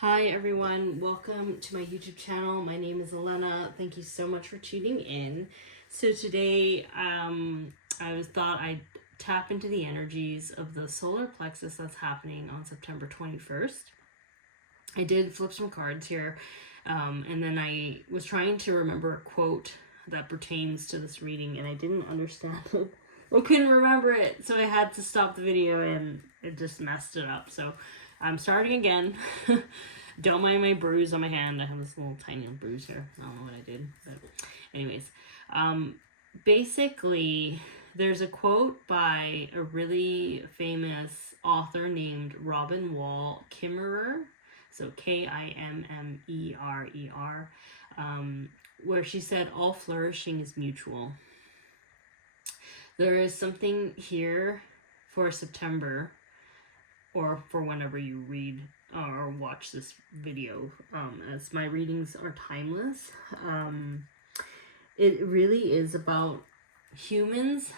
Hi everyone, welcome to my YouTube channel. My name is Ellena. Thank you so much for tuning in. So today I thought I'd tap into the energies of the solar plexus that's happening on September 21st. I did flip some cards here and then I was trying to remember a quote that pertains to this reading and I didn't understand it. I couldn't remember it, so I had to stop the video and it just messed it up. So I'm starting again. Don't mind my bruise on my hand. I have this little tiny bruise here. I don't know what I did. But anyways, basically, there's a quote by a really famous author named Robin Wall Kimmerer. So Kimmerer. Where she said, all flourishing is mutual. There is something here for September, or for whenever you read or watch this video, as my readings are timeless. It really is about humans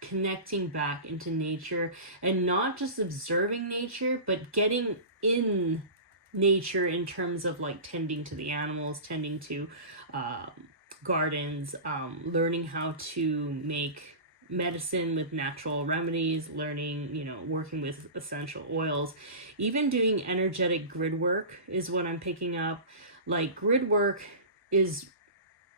connecting back into nature and not just observing nature, but getting in nature in terms of like tending to the animals, tending to gardens, learning how to make medicine with natural remedies, learning, working with essential oils, even doing energetic grid work is what I'm picking up. Like grid work is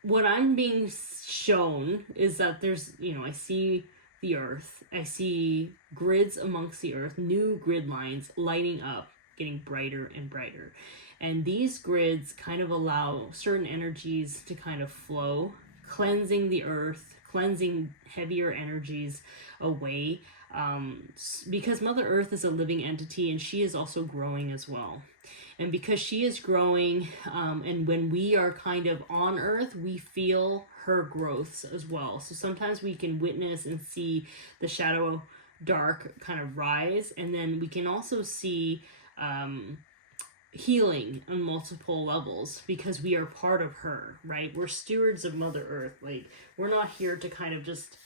what I'm being shown is that there's, I see the earth, I see grids amongst the earth, new grid lines lighting up, getting brighter and brighter. And these grids kind of allow certain energies to kind of flow, cleansing the earth, cleansing heavier energies away, because Mother Earth is a living entity and she is also growing as well. And because she is growing, and when we are kind of on Earth, we feel her growths as well. So sometimes we can witness and see the shadow dark kind of rise, and then we can also see healing on multiple levels because we are part of her, right? We're stewards of Mother Earth. Like, we're not here to kind of just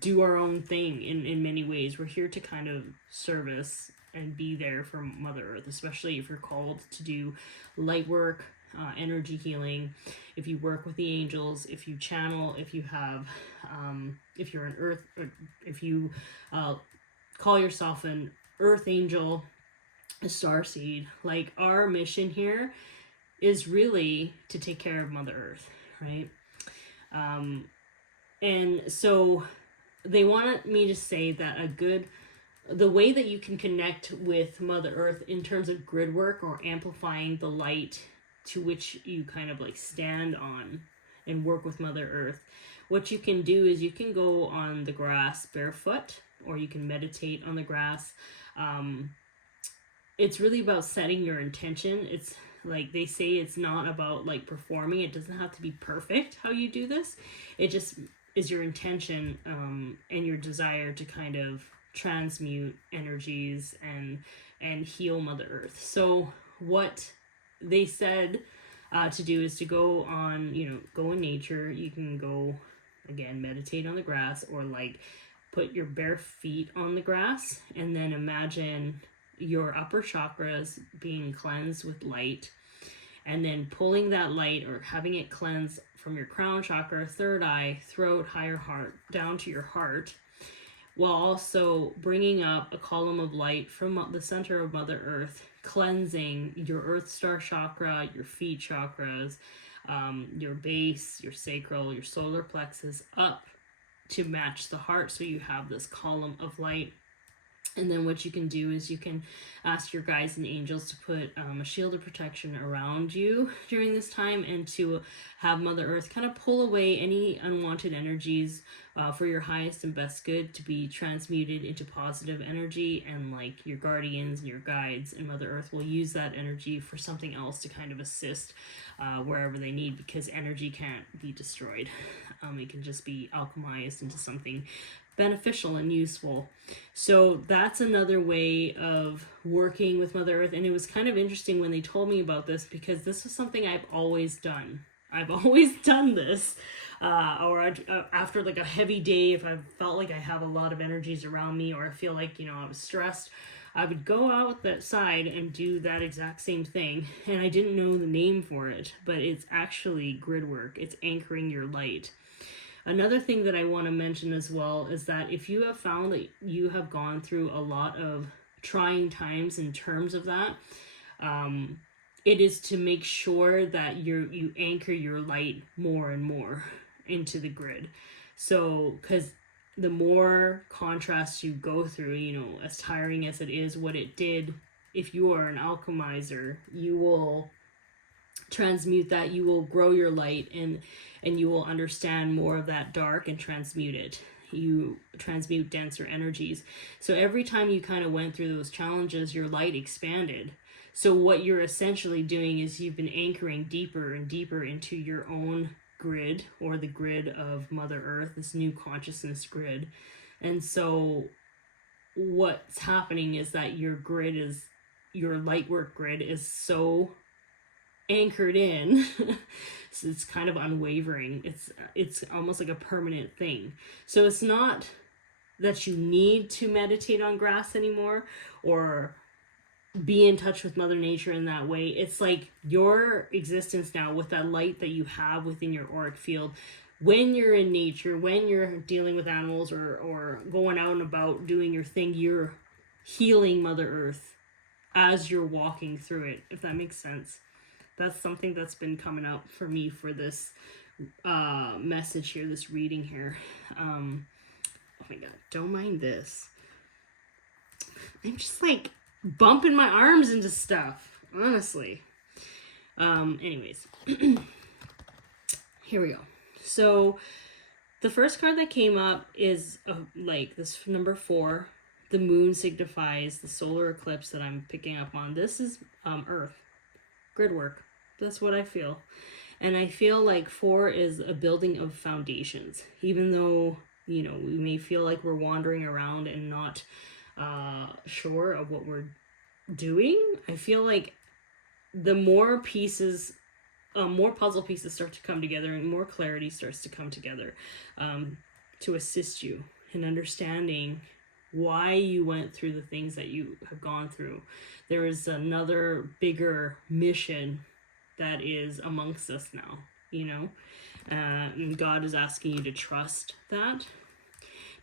do our own thing in many ways. We're here to kind of service and be there for Mother Earth, especially if you're called to do light work, energy healing, if you work with the angels, if you channel, if you have, if you're an earth, or if you call yourself an earth angel, a starseed. Like, our mission here is really to take care of Mother Earth, right? And so they wanted me to say that the way that you can connect with Mother Earth in terms of grid work or amplifying the light to which you kind of like stand on and work with Mother Earth, what you can do is you can go on the grass barefoot, or you can meditate on the grass. It's really about setting your intention. It's like they say, it's not about like performing. It doesn't have to be perfect how you do this. It just is your intention and your desire to kind of transmute energies and heal Mother Earth. So what they said to do is to go on, go in nature. You can go, again, meditate on the grass, or like put your bare feet on the grass and then imagine your upper chakras being cleansed with light, and then pulling that light or having it cleanse from your crown chakra, third eye, throat, higher heart, down to your heart, while also bringing up a column of light from the center of Mother Earth, cleansing your earth star chakra, your feet chakras, your base, your sacral, your solar plexus, up to match the heart, so you have this column of light. And then what you can do is you can ask your guides and angels to put a shield of protection around you during this time, and to have Mother Earth kind of pull away any unwanted energies for your highest and best good to be transmuted into positive energy. And like your guardians and your guides and Mother Earth will use that energy for something else to kind of assist wherever they need, because energy can't be destroyed. It can just be alchemized into something beneficial and useful. So that's another way of working with Mother Earth. And it was kind of interesting when they told me about this, because this was something I've always done. I've always done this. After like a heavy day, if I felt like I have a lot of energies around me, or I feel like, I was stressed, I would go out that side and do that exact same thing, and I didn't know the name for it, but it's actually grid work. It's anchoring your light. Another thing that I want to mention as well is that if you have found that you have gone through a lot of trying times in terms of that, it is to make sure that you anchor your light more and more into the grid. So, because the more contrast you go through, you know, as tiring as it is, what it did, if you are an alchemizer, you will transmute that, you will grow your light, and you will understand more of that dark and transmute it. You transmute denser energies. So every time you kind of went through those challenges, your light expanded. So what you're essentially doing is you've been anchoring deeper and deeper into your own grid, or the grid of Mother Earth, this new consciousness grid. And so what's happening is that your light work grid is so anchored in so it's kind of unwavering. It's almost like a permanent thing. So it's not that you need to meditate on grass anymore or be in touch with Mother Nature in that way. It's like your existence now, with that light that you have within your auric field, when you're in nature, when you're dealing with animals or going out and about doing your thing, you're healing Mother Earth as you're walking through it, if that makes sense. That's something that's been coming up for me for this message here, this reading here. Oh my god, don't mind this. I'm just like bumping my arms into stuff, honestly. Anyways, here we go. So the first card that came up is like this number 4. The moon signifies the solar eclipse that I'm picking up on. This is Earth. Grid work. That's what I feel. And I feel like 4 is a building of foundations. Even though, you know, we may feel like we're wandering around and not sure of what we're doing, I feel like the more pieces, more puzzle pieces start to come together and more clarity starts to come together to assist you in understanding why you went through the things that you have gone through. There is another bigger mission that is amongst us now, you know, and God is asking you to trust that.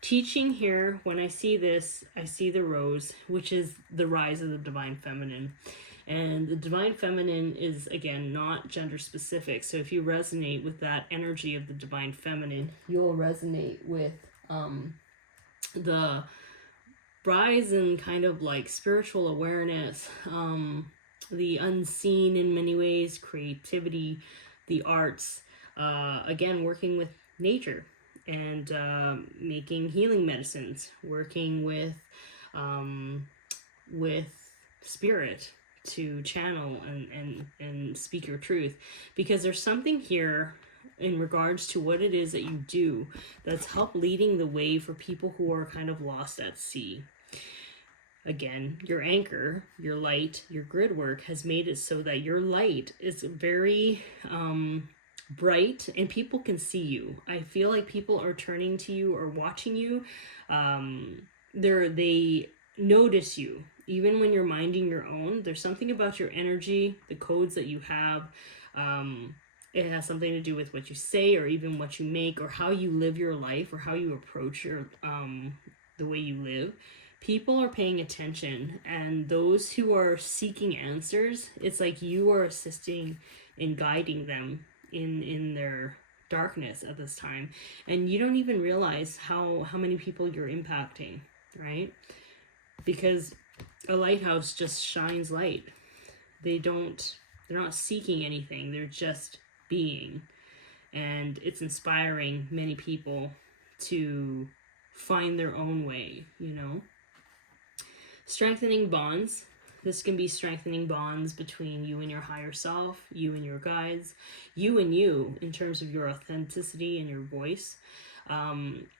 Teaching here, when I see this, I see the rose, which is the rise of the divine feminine. And the divine feminine is, again, not gender specific. So if you resonate with that energy of the divine feminine, you'll resonate with the rise in kind of like spiritual awareness, the unseen in many ways, creativity, the arts, again, working with nature and making healing medicines, working with spirit to channel and speak your truth, because there's something here in regards to what it is that you do that's help leading the way for people who are kind of lost at sea. Again, your anchor, your light, your grid work has made it so that your light is very bright and people can see you. I feel like people are turning to you or watching you. They notice you. Even when you're minding your own, there's something about your energy, the codes that you have. It has something to do with what you say or even what you make or how you live your life or how you approach your the way you live. People are paying attention, and those who are seeking answers, it's like you are assisting in guiding them in their darkness at this time. And you don't even realize how many people you're impacting, right? Because a lighthouse just shines light. They're not seeking anything. They're just being. And it's inspiring many people to find their own way, you know? Strengthening bonds. This can be strengthening bonds between you and your higher self, you and your guides, you and you in terms of your authenticity and your voice.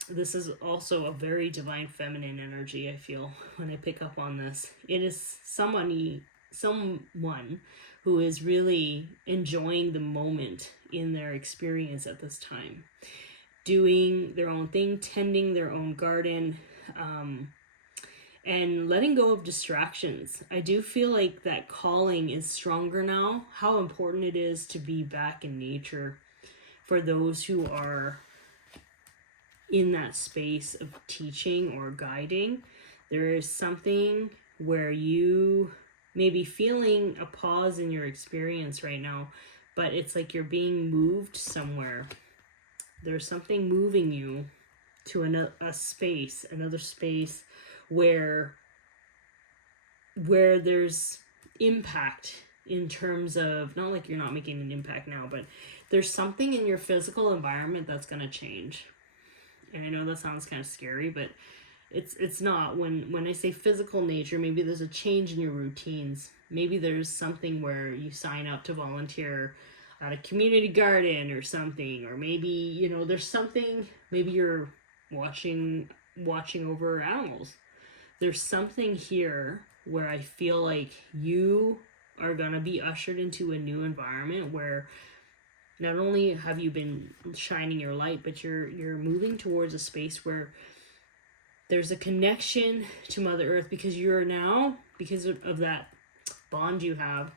This is also a very divine feminine energy, I feel, when I pick up on this. It is someone who is really enjoying the moment in their experience at this time. Doing their own thing, tending their own garden, and letting go of distractions. I do feel like that calling is stronger now. How important it is to be back in nature for those who are in that space of teaching or guiding. There is something where you may be feeling a pause in your experience right now, but it's like you're being moved somewhere. There's something moving you to another space where there's impact, in terms of, not like you're not making an impact now, but there's something in your physical environment that's going to change. And I know that sounds kind of scary, but it's not. When I say physical nature, maybe there's a change in your routines. Maybe there's something where you sign up to volunteer at a community garden or something, or maybe, there's something, maybe you're watching over animals. There's something here where I feel like you are going to be ushered into a new environment where not only have you been shining your light, but you're moving towards a space where there's a connection to Mother Earth, because you're now, because of that bond you have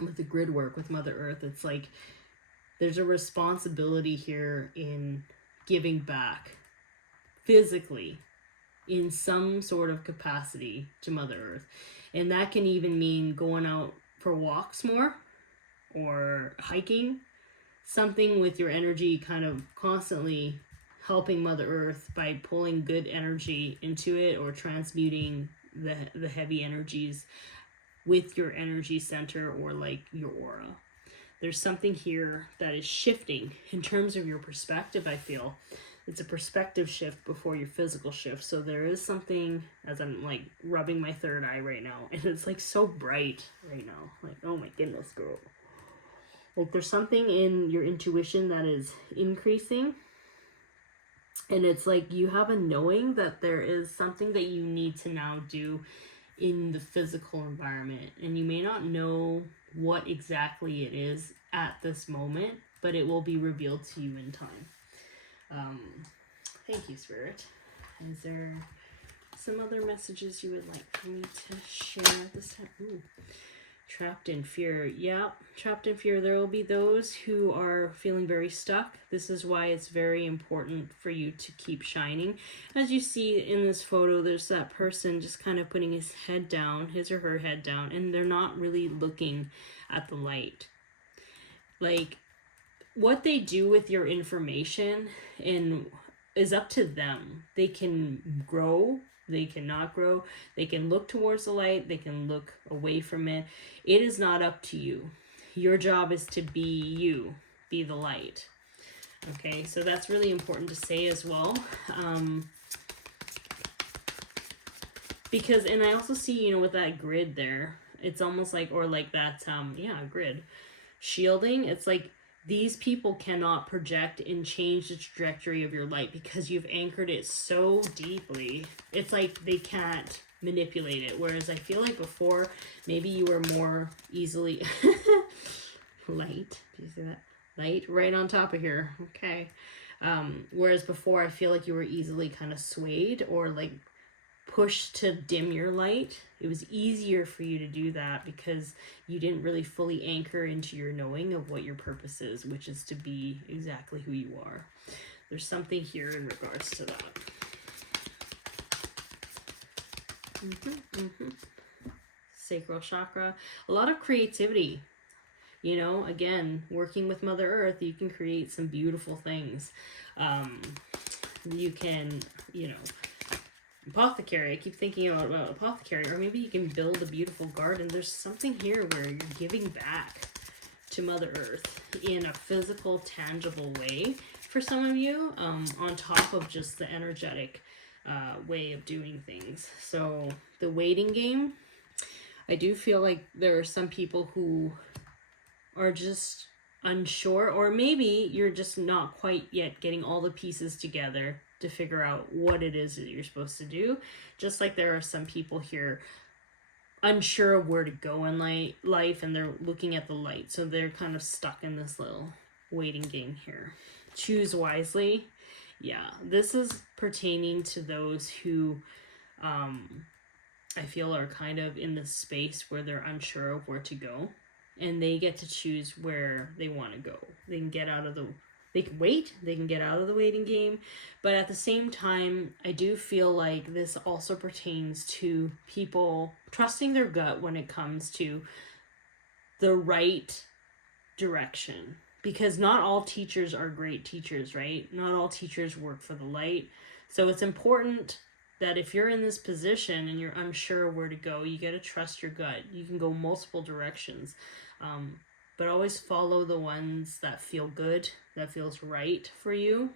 with the grid work with Mother Earth. It's like there's a responsibility here in giving back physically in some sort of capacity to Mother Earth. And that can even mean going out for walks more, or hiking, something with your energy kind of constantly helping Mother Earth by pulling good energy into it, or transmuting the heavy energies with your energy center, or like your aura. There's something here that is shifting in terms of your perspective. I feel it's a perspective shift before your physical shift. So there is something, as I'm like rubbing my third eye right now, and it's like so bright right now. Like, oh my goodness, girl. Like there's something in your intuition that is increasing. And it's like you have a knowing that there is something that you need to now do in the physical environment. And you may not know what exactly it is at this moment, but it will be revealed to you in time. Thank you, Spirit. Is there some other messages you would like for me to share at this time? Ooh. Trapped in fear. Yeah, trapped in fear. There will be those who are feeling very stuck. This is why it's very important for you to keep shining. As you see in this photo, there's that person just kind of putting his head down, his or her head down, and they're not really looking at the light. Like, what they do with your information is up to them. They can grow, they cannot grow, they can look towards the light, they can look away from it. It is not up to you. Your job is to be you, be the light. Okay, so that's really important to say as well. Because, and I also see, with that grid there, it's almost like, or like that, grid shielding. It's like, these people cannot project and change the trajectory of your light because you've anchored it so deeply. It's like they can't manipulate it. Whereas I feel like before, maybe you were more easily... Light. Do you see that? Light right on top of here. Okay. Whereas before, I feel like you were easily kind of swayed or like pushed to dim your light. It was easier for you to do that because you didn't really fully anchor into your knowing of what your purpose is, which is to be exactly who you are. There's something here in regards to that. Sacral chakra. A lot of creativity. Again, working with Mother Earth, you can create some beautiful things. You can, apothecary. I keep thinking about apothecary, or maybe you can build a beautiful garden. There's something here where you're giving back to Mother Earth in a physical, tangible way for some of you, on top of just the energetic way of doing things. So the waiting game, I do feel like there are some people who are just unsure, or maybe you're just not quite yet getting all the pieces together to figure out what it is that you're supposed to do. Just like there are some people here unsure of where to go in life, and they're looking at the light, so they're kind of stuck in this little waiting game here. Choose wisely. Yeah, this is pertaining to those who I feel are kind of in this space where they're unsure of where to go, and they get to choose where they want to go. They can get out of the, they can wait, they can get out of the waiting game, but at the same time, I do feel like this also pertains to people trusting their gut when it comes to the right direction, because not all teachers are great teachers, right? Not all teachers work for the light. So it's important that if you're in this position and you're unsure where to go, you got to trust your gut. You can go multiple directions, but always follow the ones that feel good, that feels right for you.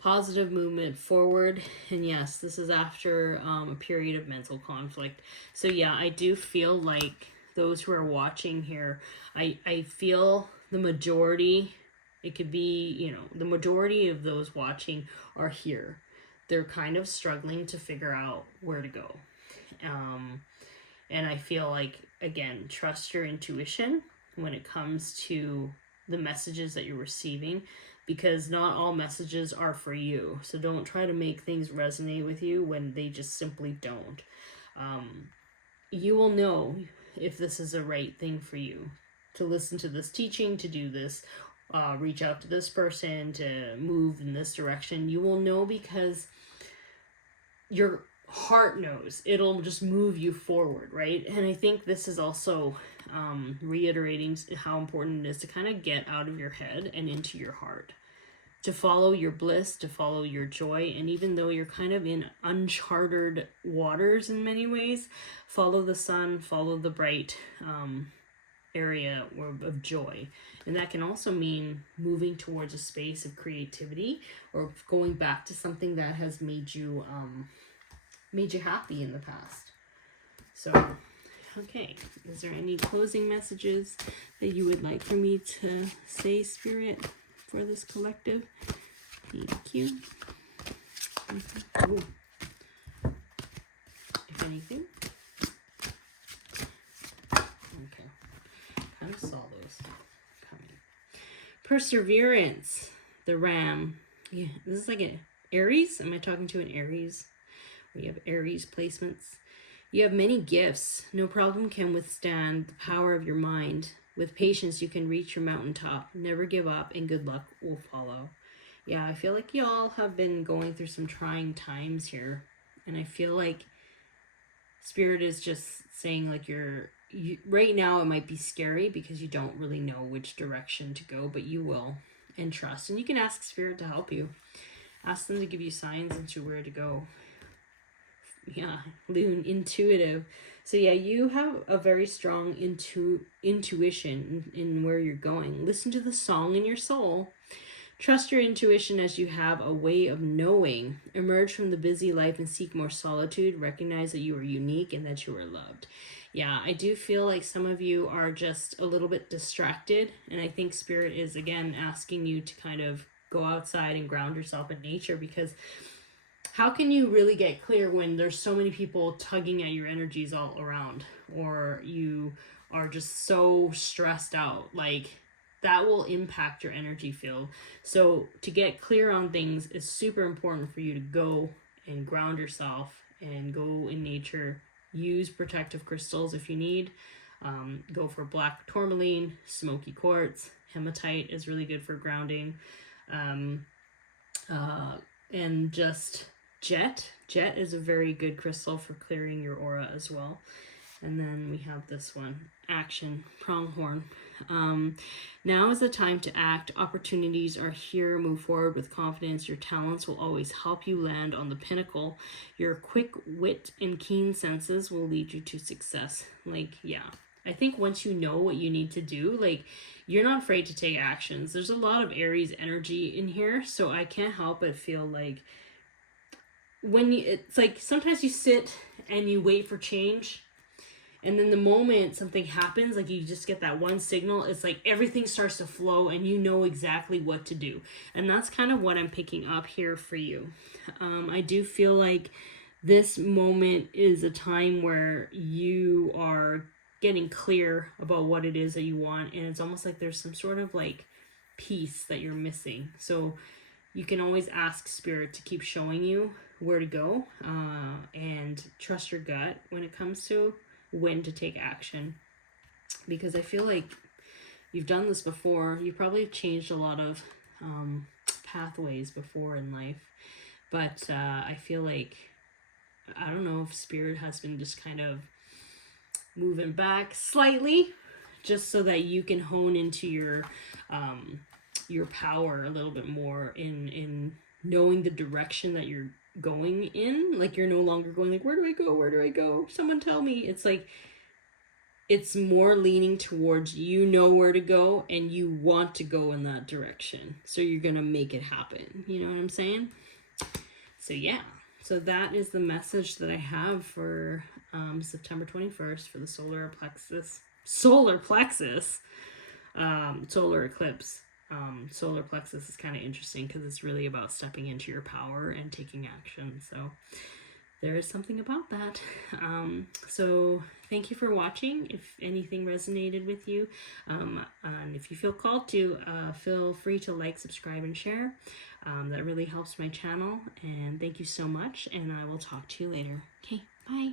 Positive movement forward. And yes, this is after a period of mental conflict. So yeah, I do feel like those who are watching here, I feel the majority, it could be, you know, the majority of those watching are here. They're kind of struggling to figure out where to go. And I feel like, again, trust your intuition when it comes to the messages that you're receiving, because not all messages are for you. So don't try to make things resonate with you when they just simply don't. You will know if this is the right thing for you, to listen to this teaching, to do this, reach out to this person, to move in this direction. You will know because your heart knows. It'll just move you forward, right? And I think this is also reiterating how important it is to kind of get out of your head and into your heart, to follow your bliss, to follow your joy. And even though you're kind of in uncharted waters in many ways, follow the sun, follow the bright area of joy. And that can also mean moving towards a space of creativity, or going back to something that has made you happy in the past. So, okay, is there any closing messages that you would like for me to say, Spirit, for this collective? Thank you. Ooh. If anything. Okay. Kind of saw those coming. Perseverance, the ram. Yeah, this is like an Aries. Am I talking to an Aries? We have Aries placements. You have many gifts. No problem can withstand the power of your mind. With patience, you can reach your mountaintop. Never give up, and good luck will follow. Yeah, I feel like y'all have been going through some trying times here. And I feel like Spirit is just saying, like, right now it might be scary because you don't really know which direction to go, but you will, and trust. And you can ask Spirit to help you. Ask them to give you signs into where to go. Yeah, Loon, intuitive. So yeah, you have a very strong intuition in where you're going. Listen to the song in your soul. Trust your intuition as you have a way of knowing. Emerge from the busy life and seek more solitude. Recognize that you are unique and that you are loved. Yeah, I do feel like some of you are just a little bit distracted. And I think Spirit is, again, asking you to kind of go outside and ground yourself in nature, because how can you really get clear when there's so many people tugging at your energies all around, or you are just so stressed out? Like, that will impact your energy field. So to get clear on things is super important for you to go and ground yourself and go in nature. Use protective crystals if you need. Go for black tourmaline, smoky quartz. Hematite is really good for grounding. And just jet is a very good crystal for clearing your aura as well. And then we have this one, action, pronghorn. Now is the time to act. Opportunities are here. Move forward with confidence. Your talents will always help you land on the pinnacle. Your quick wit and keen senses will lead you to success. Like, yeah, I think once you know what you need to do, like, you're not afraid to take actions. There's a lot of Aries energy in here, so I can't help but feel like it's like sometimes you sit and you wait for change, and then the moment something happens, like you just get that one signal, it's like everything starts to flow and you know exactly what to do. And that's kind of what I'm picking up here for you. I do feel like this moment is a time where you are getting clear about what it is that you want, and it's almost like there's some sort of like piece that you're missing. So you can always ask Spirit to keep showing you where to go, and trust your gut when it comes to when to take action. Because I feel like you've done this before. You probably changed a lot of pathways before in life. But I feel like, I don't know if Spirit has been just kind of moving back slightly, just so that you can hone into your power a little bit more in knowing the direction that you're going in. Like, you're no longer going like, where do I go? Where do I go? Someone tell me. It's like, it's more leaning towards, you know where to go and you want to go in that direction. So you're going to make it happen. You know what I'm saying? So yeah. So that is the message that I have for September 21st for the solar eclipse. Solar eclipse. Solar plexus is kind of interesting because it's really about stepping into your power and taking action. So there is something about that. So thank you for watching. If anything resonated with you, and if you feel called to, feel free to like, subscribe, and share. That really helps my channel. And thank you so much. And I will talk to you later. Okay, bye.